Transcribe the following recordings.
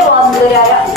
Eyvallah.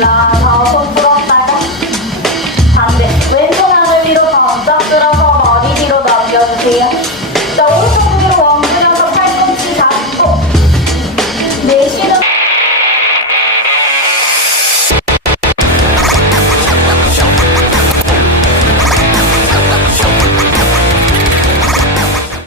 Love.